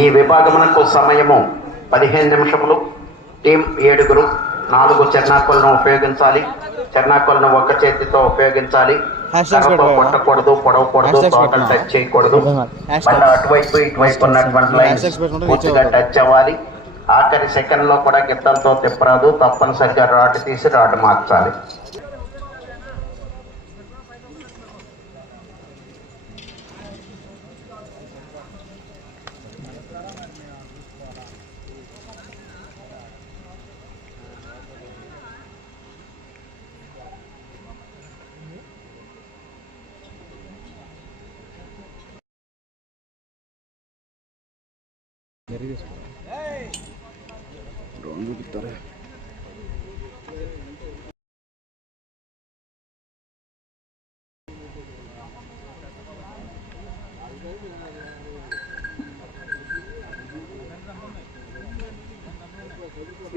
ఈ విభాగమునకు సమయము పదిహేను నిమిషములు. టీం ఏడుగురు నాలుగు చెన్నాకులను ఉపయోగించాలి. చెన్నాకులను ఒక చేతితో ఉపయోగించాలి? కొట్టకూడదు పొడవకూడదు పెట్టనా? టచ్ చేయకూడదు. బండ అటువైపు ఇటువైపు ఉన్నటువంటి పెట్టుకుంటే పూర్తిగా టచ్ అవ్వాలి. ఆఖరి సెకండ్లో కూడా గిత్తలతో తిప్పరాదు. తప్పనిసరిగా రాడ్ తీసి రాడ్ మార్చాలి.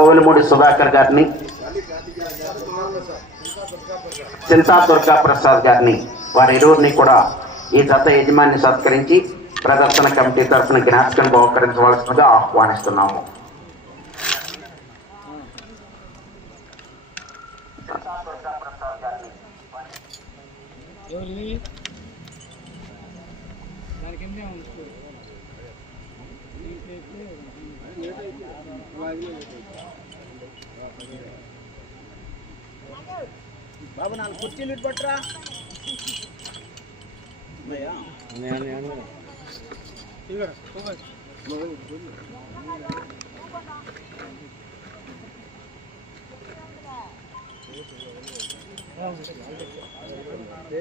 ఓవెలమూడి సుధాకర్ గారిని చింతా దుర్గా ప్రసాద్ గారిని వారి ఇరువురిని కూడా ఈ జత యజమాన్ని సత్కరించి ప్రదర్శన కమిటీ తరఫున జ్ఞాపకం బహుకరించవలసిందిగా ఆహ్వానిస్తున్నాము. బాబు నాలుగు కుర్చీలు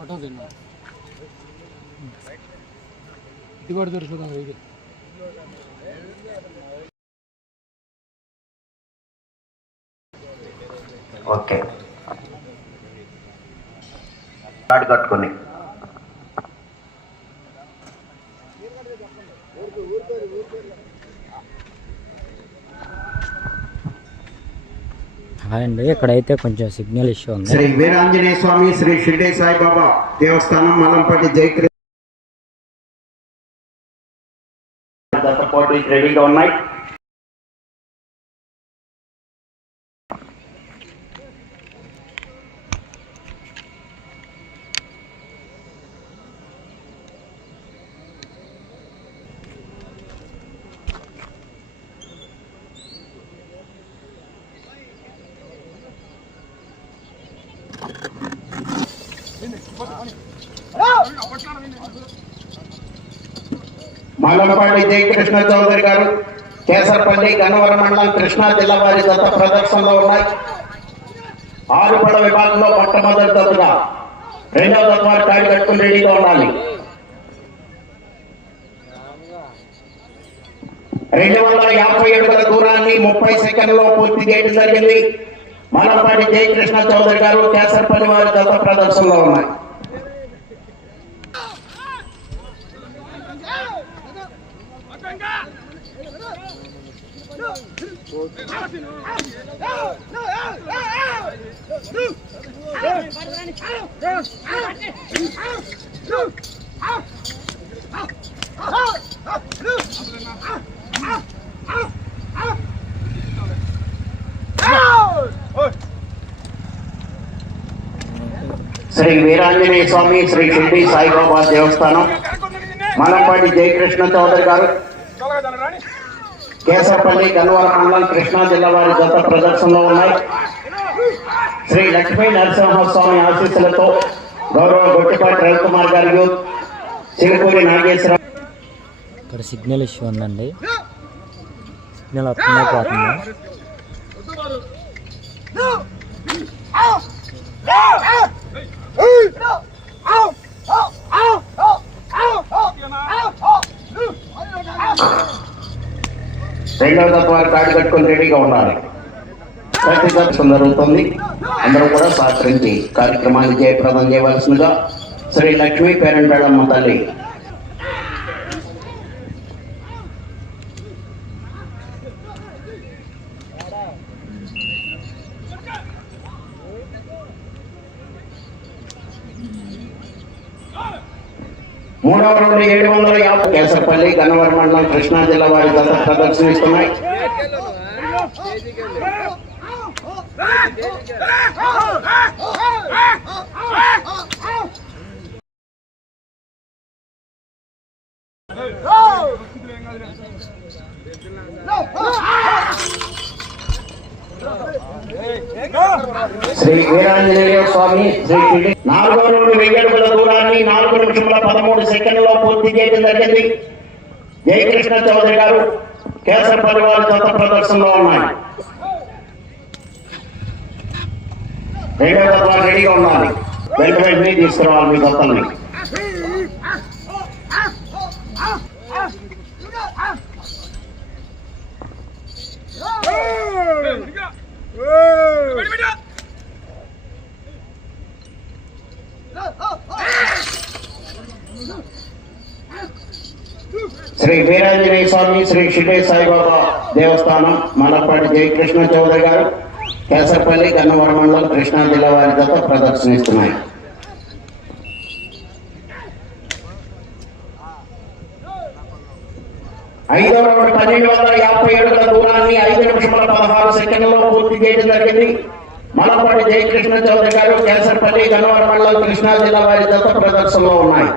ఉన్నాయి తిన్నా. ఇది కూడా దొరుకుతుంది ఇది. ఓకే. కార్డు కట్టుకొని. హాయ్ అండి. ఇక్కడైతే కొంచెం సిగ్నల్ ఇష్యూ ఉంది. శ్రీ వీరాంజనేయ స్వామి శ్రీ షిర్డే సాయిబాబా దేవస్థానం మలంపాటి జయకృష్ణ గత పోటీలు రెడీగా ఉన్నాయి. మనప్పటి జై కృష్ణ చౌదరి గారు కేసరపల్లి గన్నవరం మండలం కృష్ణా జిల్లా వారి దత్త ప్రదర్శనలో ఉన్నాయి. ఆరుపడ విభాగంలో మొట్టమొదటి దత్తగా రెండవ దత్త వారి కాడి కట్టుకుని రెడీగా ఉండాలి. రెండు వందల యాభై అడుగుల దూరాన్ని ముప్పై సెకండ్లో పూర్తి చేయడం జరిగింది. మల్లంపాటి జయకృష్ణ చౌదరి గారు కేసరపల్లి వారి దత్త ప్రదర్శనలో ఉన్నాయి. శ్రీ వీరాంజనేయ స్వామి శ్రీ షిర్డి సాయిబాబా దేవస్థానం మలంపాటి జయకృష్ణ చౌదరి గారు. కేశవపల్లి గన్నవరం మండలం కృష్ణా జిల్లా వారి గత ప్రదర్శనలో ఉన్నాయి. శ్రీ లక్ష్మీ నరసింహస్వామి ఆశీస్సులతో గౌరవ గొట్టిపాటి రవికుమార్ గారి యూత్ చిలుకూరి నాగేశ్వర ఇక్కడ సిగ్నల్ ఇష్యూ ఉందండి. సిగ్నల్ వస్తుందా పోతుందా రెండవ దశ వారు తాడు కట్టుకొని రెడీగా ఉండాలి. ప్రతి జరుగుతుంది అందరూ కూడా సహకరించి కార్యక్రమాన్ని జయప్రదం చేయవలసిందిగా శ్రీ లక్ష్మీ పేరంటాడమ్మ తల్లి మూడవ నుండి ఏడు వందల యాభై కేసరపల్లి గన్నవరం మండలం కృష్ణా జిల్లా వారి గత ప్రదర్శనిస్తున్నాయి. శ్రీ వీరాంజనేయ స్వామి శ్రీ నాలుగో నుండి వెయ్యి అడుగుల దూరాన్ని నాలుగు నిమిషముల పదమూడు సెకండ్లలో పూర్తి చేయడం జరిగింది. జయకృష్ణ చౌదరి గారు కేసరపల్లి వారి గత ప్రదర్శనలో ఉన్నాయి. రెండవ వారు రెడీగా ఉండాలి. వెంట వెంటనే తీసుకురావాలి మీ దత్తల్ని శ్రీ వీరాంజనేయ స్వామి శ్రీ షిర్డి సాయిబాబా దేవస్థానం మలపాటి జయకృష్ణ చౌదరి గారు కేసరపల్లి గన్నవరం మండలం కృష్ణా జిల్లా వారి గత ప్రదర్శనిస్తున్నాయి. ఐదవ రౌండ్ పన్నెండు వందల యాభై ఏడుల దూరాన్ని ఐదు నిమిషముల పదహారు సెకండ్లలో పూర్తి చేయడం జరిగింది. మలపాటి జయకృష్ణ చౌదరి గారు కేసరపల్లి గన్నవరం మండలం కృష్ణా జిల్లా వారి గత ప్రదర్శనలో ఉన్నాయి.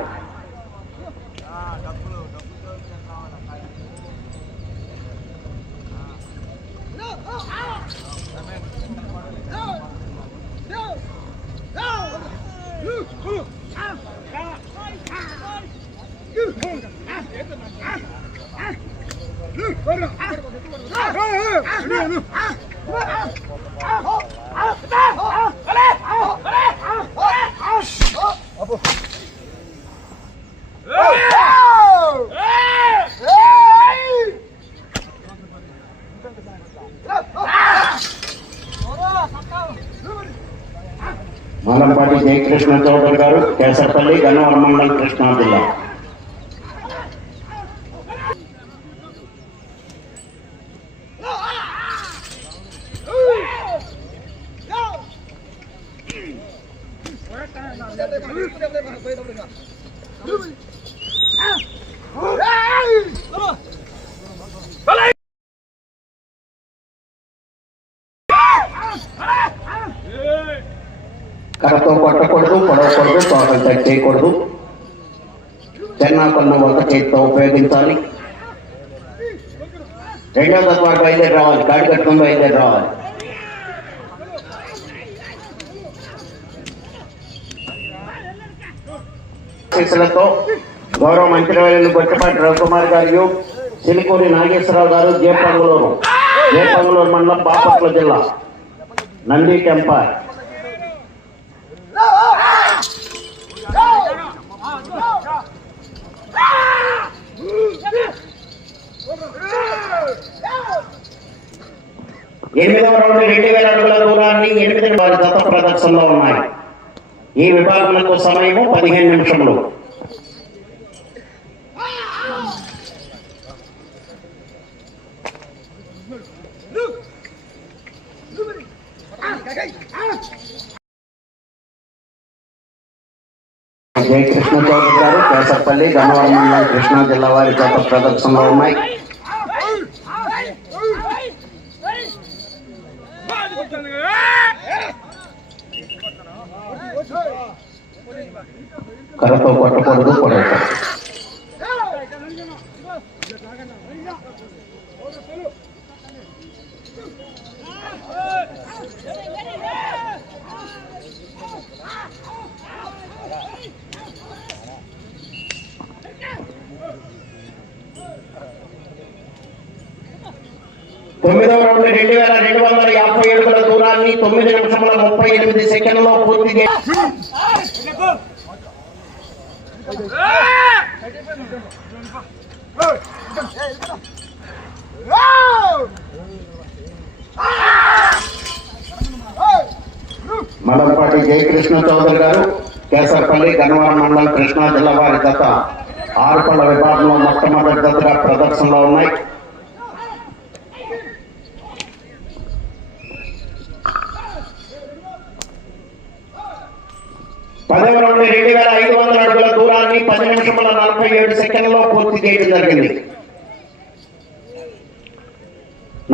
మలంపాటి జయకృష్ణ చౌదరి గారు కేసరపల్లి గన్నవరం మండలం కృష్ణా జిల్లా. కర్రతో కొట్టకూడదు పొడవకూడదు తోటలు కట్ చేయకూడదు చెన్నాకొన్న ఒక చేతితో ఉపయోగించాలి. రెండో తత్వాలు బయలుదేరి రావాలి. గాడి కట్టుకుని బయలుదేరి రావాలి. శిక్షలతో గౌరవ మంత్రివర్యులు గొట్టపాటి రవికుమార్ గారు సిలికూరి నాగేశ్వరరావు గారు జేపంగులూరు జేపంగులూరు మండలం బాపట్ల జిల్లా. నంది టెంపర్. ఎనిమిదవ రౌండ్ రెండు వేల అడుగుల దూరాన్ని ఎనిమిది వారి దత్త ప్రదర్శనలో ఉన్నాయి. ఈ విభాగములకు సమయము పదిహేను నిమిషములు. జయకృష్ణ చౌదరి గారు కేసరపల్లి గన్నవరం మండలం కృష్ణా జిల్లా వారి గత ప్రదర్శనలో ఉన్నాయి. కర్రతో కొట్టకూడదు కొడతారు తొమ్మిదవ రౌండ్ రెండు వేల రెండు వందల యాభై ఏడుగుల దూరాన్ని తొమ్మిది నిమిషముల ముప్పై ఎనిమిది సెకండ్లలో పూర్తి చేసి మలంపాటి జయకృష్ణ చౌదరి గారు కేసరపల్లి గన్నవరం మండలం కృష్ణా జిల్లా వారి గత ఆరు పళ్ళ విభాగంలో మొట్టమొదటి జతగా ప్రదర్శనలో ఉన్నాయి. పదవ నుండి రెండు వేల ఐదు వందల పది నిమిషముల నలభై ఏడు సెకండ్లో పూర్తి చేయడం జరిగింది.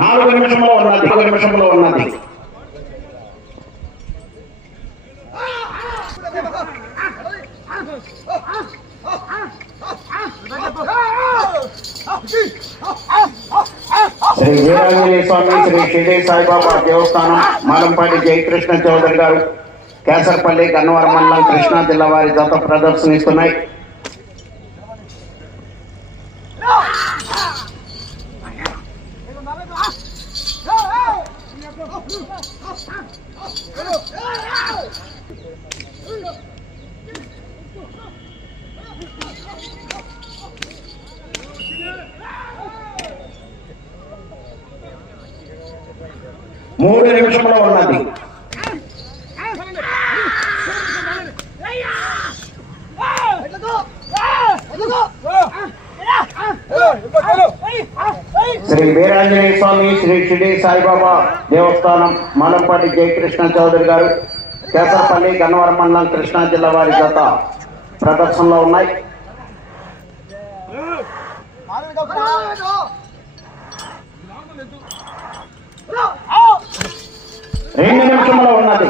నాలుగు నిమిషంలో ఉన్నది నాలుగు నిమిషంలో ఉన్నది. శ్రీ వీరాంజనేయ స్వామి శ్రీ షిరిడి సాయిబాబా దేవస్థానం మాలంపాటి జయకృష్ణ చౌదరి గారు కేసరపల్లి గన్నవరం మండలం కృష్ణా జిల్లా వారి జత ప్రదర్శనిస్తున్నాయి. మూడు నిమిషంలో ఉన్నది శ్రీ వీరాంజనేయ స్వామి శ్రీ షిడి సాయిబాబా దేవస్థానం మాలంపాటి జయకృష్ణ చౌదరి గారు కేసరపల్లి గన్నవరం మండలం కృష్ణా జిల్లా వారి గత ప్రదర్శనలో ఉన్నాయి. రెండు నిమిషంలో ఉన్నది.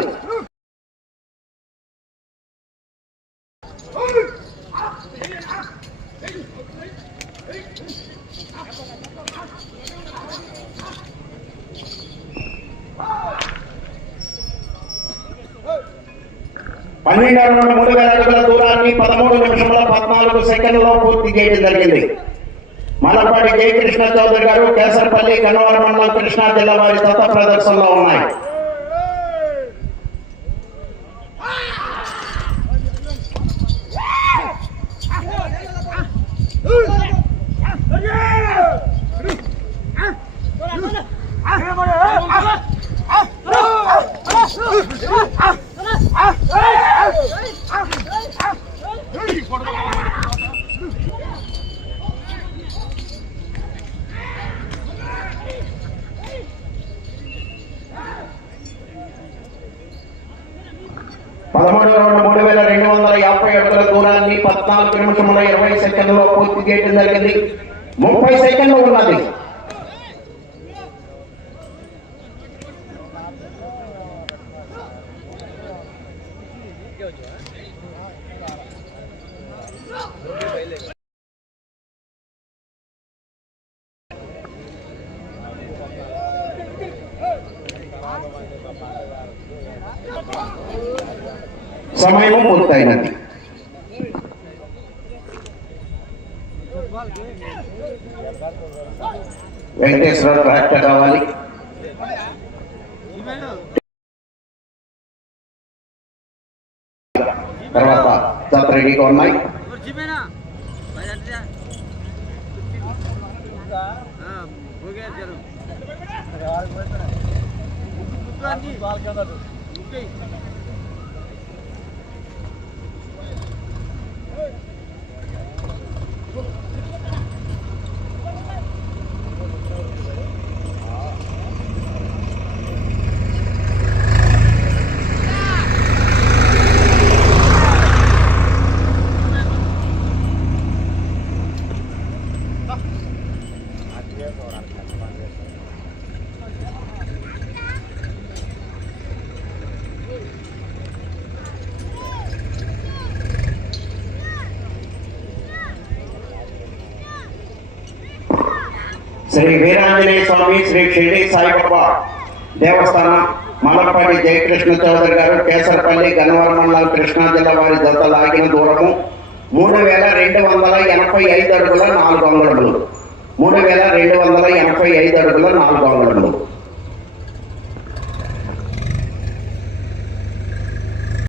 పన్నెండు నుండి మూడు వేల అడుగుల దూరాన్ని పదమూడు నిమిషముల పద్నాలుగు సెకండ్లలో పూర్తి చేయడం జరిగింది. మలపాటి జయకృష్ణ చౌదరి గారు కేసరపల్లి గన్నవరం మండలం కృష్ణా జిల్లా వారి దత్త ప్రదర్శనలో ఉన్నాయి పదమూడు రెండు మూడు వేల రెండు వందల యాభై అడుగుల దూరాన్ని పద్నాలుగు నిమిషముల ఇరవై సెకండ్లలో పూర్తి చేయడం జరిగింది. ముప్పై సెకండ్లు ఉన్నది. వెంకటేశ్వరరావు హత్య కావాలి. తర్వాత సత్ రెడీగా ఉన్నాయి. వాళ్ళకి శ్రీ వీరాంజనేయ స్వామి శ్రీ షిరిడి సాయిబాబా దేవస్థానం మలపల్లి జయకృష్ణ చౌదరి గారు కేసరపల్లి గన్నవరం మండలం కృష్ణా జిల్లా వారి జత లాగిన దూరము మూడు వేల రెండు వందల ఎనభై ఐదు అడుగుల నాలుగు అంగుళములు. మూడు వేల రెండు వందల ఎనభై ఐదు అడుగుల నాలుగు అంగుళములు.